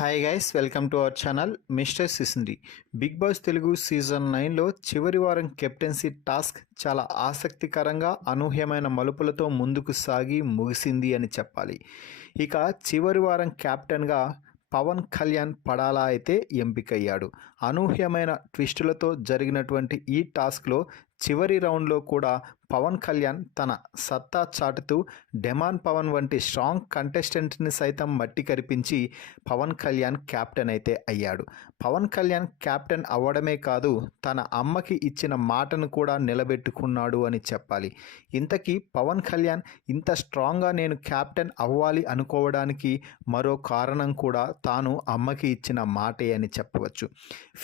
Hi guys, welcome to our channel mister Sisindri. Bigg Boss Telugu season 9లో చివరి వారం captaincy task చాలా ఆసక్తికరంగా అనూహ్యమైన మలుపులతో ముందుకు సాగి ముగిసింది అని చెప్పాలి. ఇక చివరి వారం కెప్టెన్గా పవన్ కళ్యాణ్ పడాలా అయితే ఎంపికయ్యాడు. అనూహ్యమైన ట్విస్టులతో జరిగినటువంటి ఈ టాస్క్లో చివరి రౌండ్లో కూడా పవన్ కళ్యాణ్ తన సత్తా చాటుతూ డెమాన్ పవన్ వంటి స్ట్రాంగ్ కంటెస్టెంట్ని సైతం మట్టి కరిపించి పవన్ కళ్యాణ్ క్యాప్టెన్ అయితే అయ్యాడు. పవన్ కళ్యాణ్ క్యాప్టెన్ అవ్వడమే కాదు, తన అమ్మకి ఇచ్చిన మాటను కూడా నిలబెట్టుకున్నాడు అని చెప్పాలి. ఇంతకీ పవన్ కళ్యాణ్ ఇంత స్ట్రాంగ్గా నేను క్యాప్టెన్ అవ్వాలి అనుకోవడానికి మరో కారణం కూడా తాను అమ్మకి ఇచ్చిన మాటే అని చెప్పవచ్చు.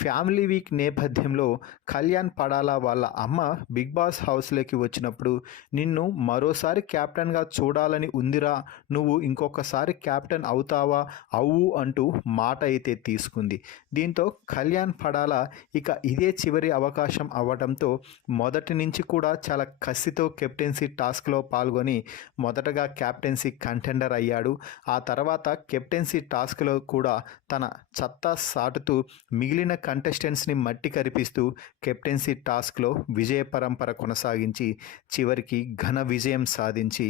ఫ్యామిలీ వీక్ నేపథ్యంలో కళ్యాణ్ పడాలా వాళ్ళ అమ్మ బిగ్ బాస్ హౌస్లోకి వచ్చినప్పుడు నిన్ను మరోసారి క్యాప్టెన్గా చూడాలని ఉందిరా, నువ్వు ఇంకొకసారి క్యాప్టెన్ అవుతావా, అవ్వు అంటూ మాట అయితే తీసుకుంది. దీంతో కళ్యాణ్ పడాలా ఇక ఇదే చివరి అవకాశం అవ్వడంతో మొదటి నుంచి కూడా చాలా కసితో కెప్టెన్సీ టాస్క్లో పాల్గొని మొదటగా కెప్టెన్సీ కంటెండర్ అయ్యాడు. ఆ తర్వాత కెప్టెన్సీ టాస్క్లో కూడా తన సత్తా సాటుతూ మిగిలిన కంటెస్టెంట్స్ని మట్టి కరిపిస్తూ కెప్టెన్సీ టాస్క్లో విజయ పరంపర కొనసాగించి చివరికి ఘన విజయం సాధించి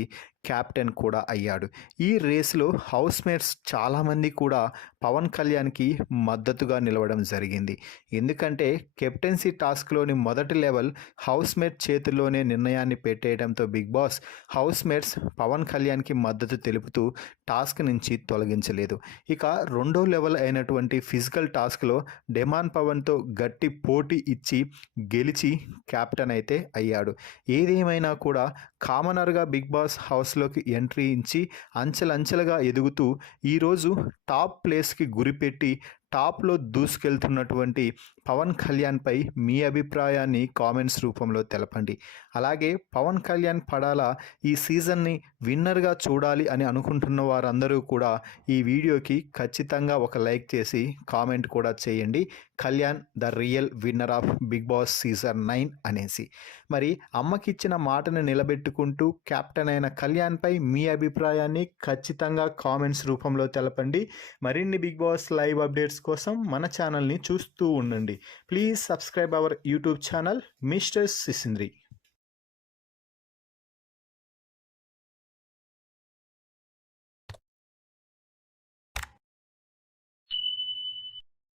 క్యాప్టెన్ కూడా అయ్యాడు. ఈ రేసులో హౌస్మేట్స్ చాలామంది కూడా పవన్ కళ్యాణ్కి మద్దతుగా నిలవడం జరిగింది. ఎందుకంటే కెప్టెన్సీ టాస్క్లోని మొదటి లెవెల్ హౌస్మేట్ చేతిలోనే నిర్ణయాన్ని పెట్టేయడంతో బిగ్ బాస్ హౌస్మేట్స్ పవన్ కళ్యాణ్కి మద్దతు తెలుపుతూ టాస్క్ నుంచి తొలగించలేదు. ఇక రెండో లెవెల్ అయినటువంటి ఫిజికల్ టాస్క్లో డెమాన్ పవన్తో గట్టి పోటీ ఇచ్చి గెలిచి క్యాప్టెన్ అయితే అయ్యాడు. ఏదేమైనా కూడా కామనర్గా బిగ్ బాస్ హౌస్లోకి ఎంట్రీ ఇచ్చి అంచెలంచెలుగా ఎదుగుతూ ఈరోజు టాప్ ప్లేస్కి గురిపెట్టి టాప్లో దూసుకెళ్తున్నటువంటి పవన్ కళ్యాణ్పై మీ అభిప్రాయాన్ని కామెంట్స్ రూపంలో తెలపండి. అలాగే పవన్ కళ్యాణ్ పడాలా ఈ సీజన్ని విన్నర్గా చూడాలి అని అనుకుంటున్న వారందరూ కూడా ఈ వీడియోకి ఖచ్చితంగా ఒక లైక్ చేసి కామెంట్ కూడా చేయండి, Kalyan the real winner of Bigg Boss season 9 అనేసి. మరి అమ్మకిచ్చిన మాటను నిలబెట్టుకుంటూ కెప్టెన్ అయిన కళ్యాణ్పై మీ అభిప్రాయాన్ని ఖచ్చితంగా కామెంట్స్ రూపంలో తెలపండి. మరిన్ని బిగ్ బాస్ లైవ్ అప్డేట్స్ కోసం మన ఛానల్ని చూస్తూ ఉండండి. Please subscribe our YouTube channel mister సిసింద్రి.